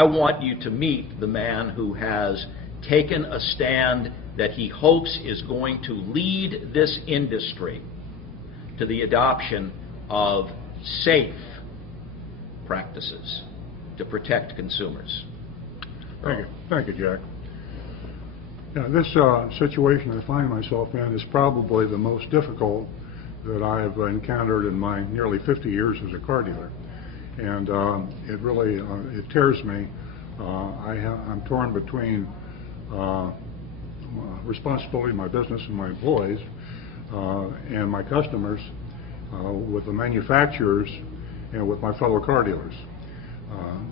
I want you to meet the man who has taken a stand that he hopes is going to lead this industry to the adoption of safe practices to protect consumers. Thank you, Jack. Yeah, this situation I find myself in is probably the most difficult that I've encountered in my nearly 50 years as a car dealer. And it really, it tears me. I'm torn between responsibility of my business and my employees and my customers, with the manufacturers and with my fellow car dealers.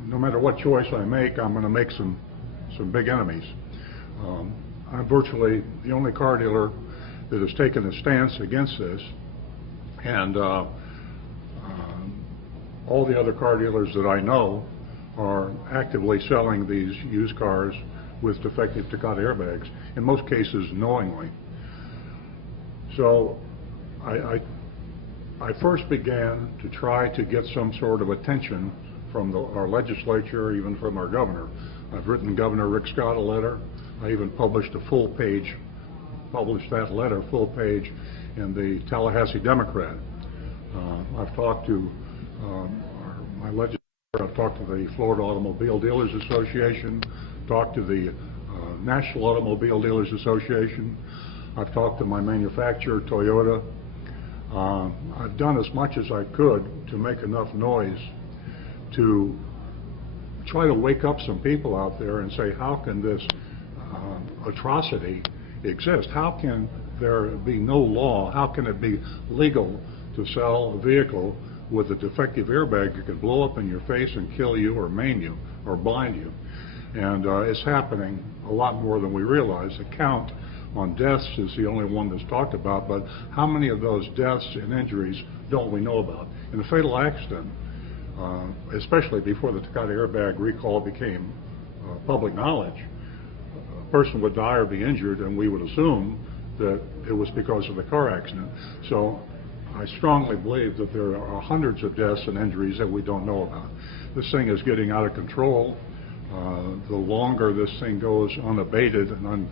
No matter what choice I make, I'm going to make some big enemies. I'm virtually the only car dealer that has taken a stance against this, and all the other car dealers that I know are actively selling these used cars with defective Takata airbags, in most cases knowingly. So I first began to try to get some sort of attention from our legislature, even from our governor. I've written Governor Rick Scott a letter. I even published that letter, full page, in the Tallahassee Democrat. I've talked to my legislature, I've talked to the Florida Automobile Dealers Association, talked to the National Automobile Dealers Association. I've talked to my manufacturer, Toyota. I've done as much as I could to make enough noise to try to wake up some people out there and say, how can this atrocity exist? How can there be no law? How can it be legal to sell a vehicle with a defective airbag that can blow up in your face and kill you or maim you or blind you? And it's happening a lot more than we realize. The count on deaths is the only one that's talked about, but how many of those deaths and injuries don't we know about? In a fatal accident, especially before the Takata airbag recall became public knowledge, a person would die or be injured, and we would assume that it was because of the car accident. So I strongly believe that there are hundreds of deaths and injuries that we don't know about. This thing is getting out of control. The longer this thing goes unabated and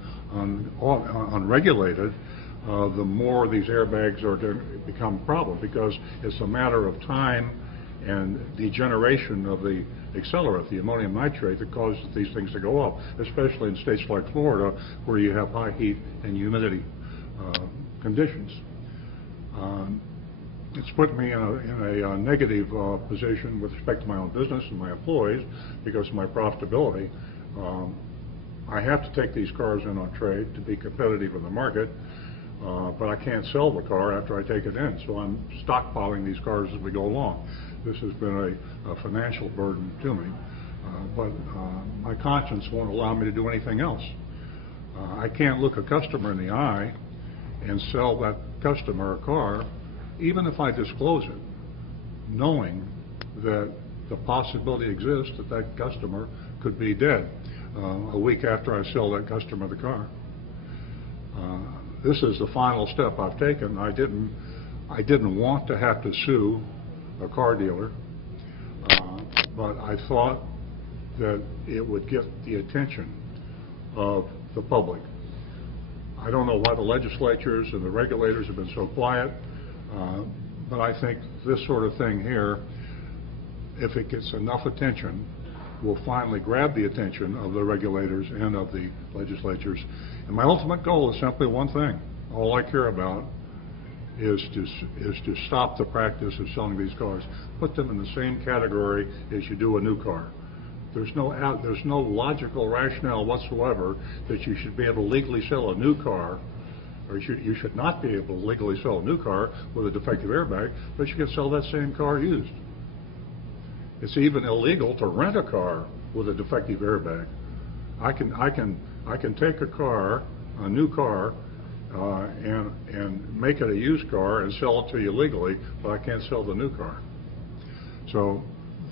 unregulated, the more these airbags are going to become a problem, because it's a matter of time and degeneration of the accelerant, the ammonium nitrate, that causes these things to go up, especially in states like Florida, where you have high heat and humidity conditions. It's put me in a negative position with respect to my own business and my employees because of my profitability. I have to take these cars in on trade to be competitive in the market, but I can't sell the car after I take it in, so I'm stockpiling these cars as we go along. This has been a financial burden to me, but my conscience won't allow me to do anything else. I can't look a customer in the eye and sell that customer a car, even if I disclose it, knowing that the possibility exists that that customer could be dead a week after I sell that customer the car. This is the final step I've taken. I didn't want to have to sue a car dealer, but I thought that it would get the attention of the public. I don't know why the legislatures and the regulators have been so quiet, but I think this sort of thing here, if it gets enough attention, will finally grab the attention of the regulators and of the legislatures. And my ultimate goal is simply one thing. All I care about is to stop the practice of selling these cars. Put them in the same category as you do a new car. There's no logical rationale whatsoever that you should be able to legally sell a new car, or you should not be able to legally sell a new car with a defective airbag, but you can sell that same car used. It's even illegal to rent a car with a defective airbag. I can take a car, a new car, and make it a used car and sell it to you legally, but I can't sell the new car. So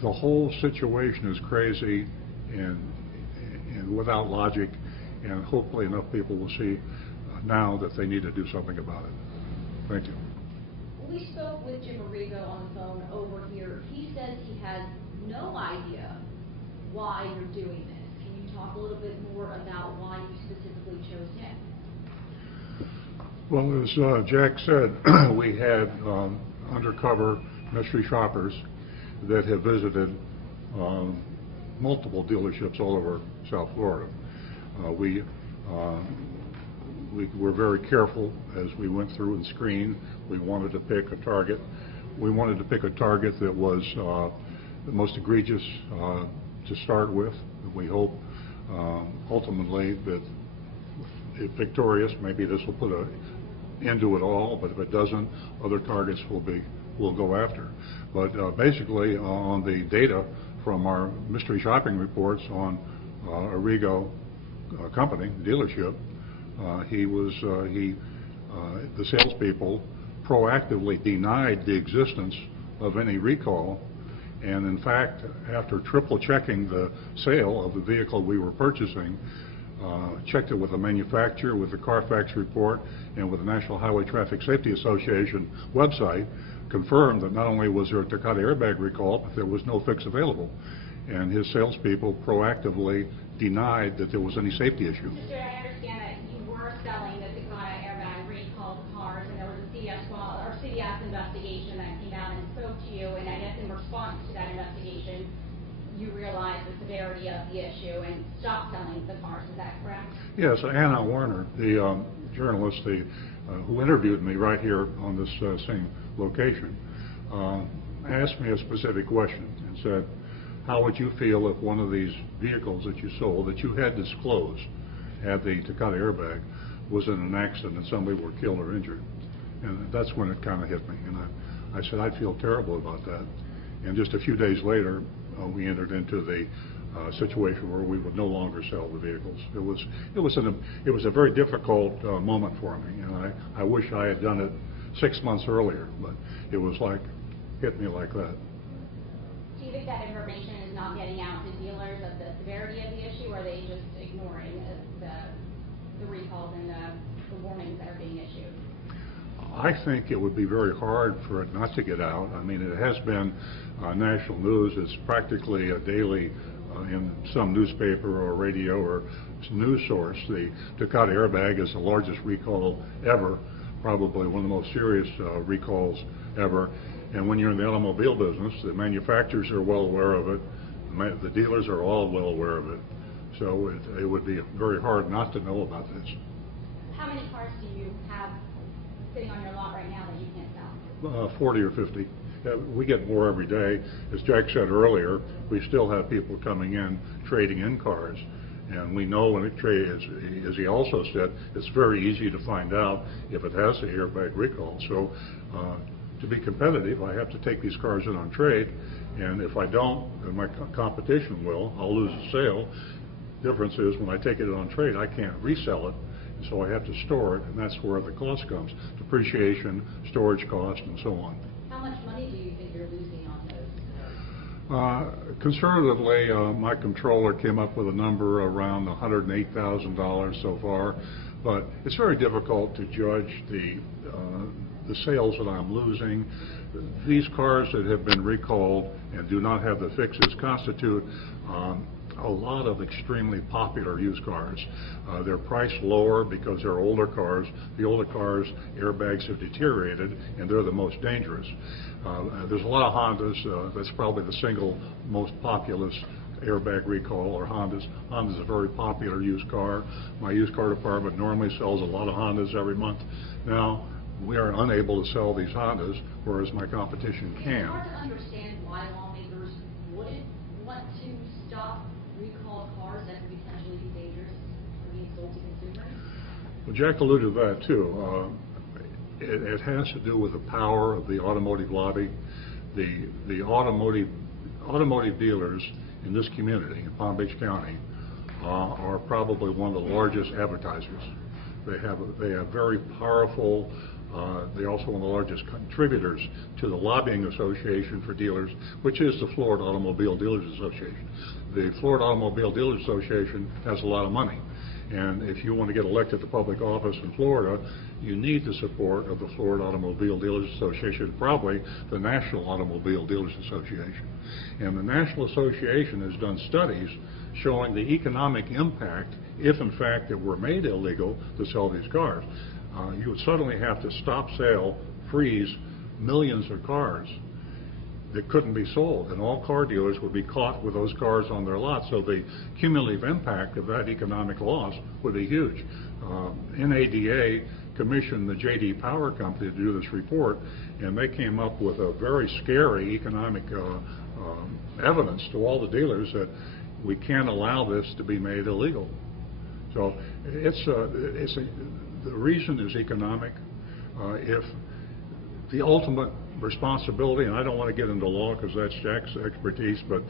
the whole situation is crazy and without logic, and hopefully enough people will see now that they need to do something about it. Thank you. We spoke with Jim Arrigo on the phone over here. He says he has no idea why you're doing this. Can you talk a little bit more about why you specifically chose him? Well, as Jack said, we had undercover mystery shoppers that have visited multiple dealerships all over South Florida. We were very careful as we went through and screened. We wanted to pick a target. We wanted to pick a target that was the most egregious to start with. We hope ultimately that if victorious, maybe this will put an end to it all, but if it doesn't, other targets will go after. But basically on the data from our mystery shopping reports on Arrigo company, dealership, the salespeople proactively denied the existence of any recall, and in fact, after triple checking the sale of the vehicle we were purchasing, checked it with the manufacturer, with the Carfax report, and with the National Highway Traffic Safety Association website, confirmed that not only was there a Takata airbag recall, but there was no fix available. And his salespeople proactively denied that there was any safety issue. Mr. I understand that you were selling the Takata airbag recalled cars, and there was a CDS investigation that came out and spoke to you, and I guess in response to that investigation, you realized the severity of the issue and stopped selling the cars. Is that correct? Yes, Anna Warner, the journalist who interviewed me right here on this same location, asked me a specific question and said, how would you feel if one of these vehicles that you sold, that you had disclosed, had the Takata airbag, was in an accident and somebody were killed or injured? And that's when it kind of hit me. And I said, I'd feel terrible about that. And just a few days later, we entered into the situation where we would no longer sell the vehicles. It was a very difficult moment for me, and I wish I had done it 6 months earlier, but it was like, hit me like that. Do you think that information is not getting out to dealers of the severity of the issue, or are they just ignoring the recalls and the warnings that are being issued? I think it would be very hard for it not to get out. I mean, it has been national news. It's practically a daily in some newspaper or radio or news source. The Takata airbag is the largest recall ever, probably one of the most serious recalls ever. And when you're in the automobile business, the manufacturers are well aware of it. The dealers are all well aware of it. So it would be very hard not to know about this. How many cars do you have sitting on your lot right now that you can't sell? 40 or 50. We get more every day. As Jack said earlier, we still have people coming in, trading in cars. And we know when it trades, as he also said, it's very easy to find out if it has the airbag recall. So to be competitive, I have to take these cars in on trade. And if I don't, and my competition will, I'll lose the sale. Difference is when I take it on trade, I can't resell it. So I have to store it, and that's where the cost comes. Depreciation, storage cost, and so on. How much money do you think you're losing on those? Conservatively, my controller came up with a number around $108,000 so far, but it's very difficult to judge the sales that I'm losing. These cars that have been recalled and do not have the fixes constitute a lot of extremely popular used cars. They're priced lower because they're older cars. The older cars, airbags have deteriorated, and they're the most dangerous. There's a lot of Hondas. That's probably the single most populous airbag recall, or Hondas. Honda's a very popular used car. My used car department normally sells a lot of Hondas every month. Now, we are unable to sell these Hondas, whereas my competition can. It's hard to understand why lawmakers wouldn't want to stop recalled cars that could potentially be dangerous for being sold to consumers. Well, Jack alluded to that too. It has to do with the power of the automotive lobby. The automotive dealers in this community, in Palm Beach County, are probably one of the largest advertisers. They have very powerful. They're also one of the largest contributors to the lobbying association for dealers, which is the Florida Automobile Dealers Association. The Florida Automobile Dealers Association has a lot of money, And if you want to get elected to public office in Florida, you need the support of the Florida Automobile Dealers Association, probably the National Automobile Dealers Association. And the National Association has done studies showing the economic impact if in fact it were made illegal to sell these cars. You would suddenly have to stop sale, freeze millions of cars that couldn't be sold, and all car dealers would be caught with those cars on their lot. So the cumulative impact of that economic loss would be huge. NADA commissioned the J.D. Power Company to do this report, and they came up with a very scary economic evidence to all the dealers that we can't allow this to be made illegal. So the reason is economic. If the ultimate responsibility, and I don't want to get into law because that's Jack's expertise, but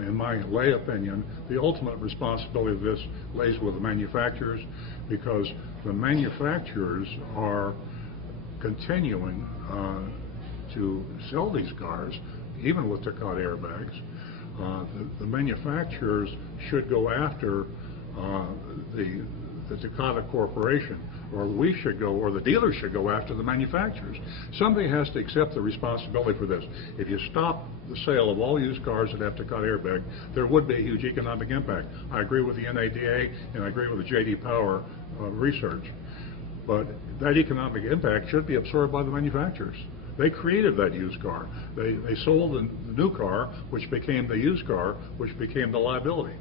in my lay opinion, the ultimate responsibility of this lays with the manufacturers, because the manufacturers are continuing to sell these cars, even with Takata airbags. The manufacturers should go after the Takata Corporation, or we should go, or the dealers should go after the manufacturers. Somebody has to accept the responsibility for this. If you stop the sale of all used cars that have Takata airbag, there would be a huge economic impact. I agree with the NADA and I agree with the J.D. Power research. But that economic impact should be absorbed by the manufacturers. They created that used car. They sold the new car, which became the used car, which became the liability.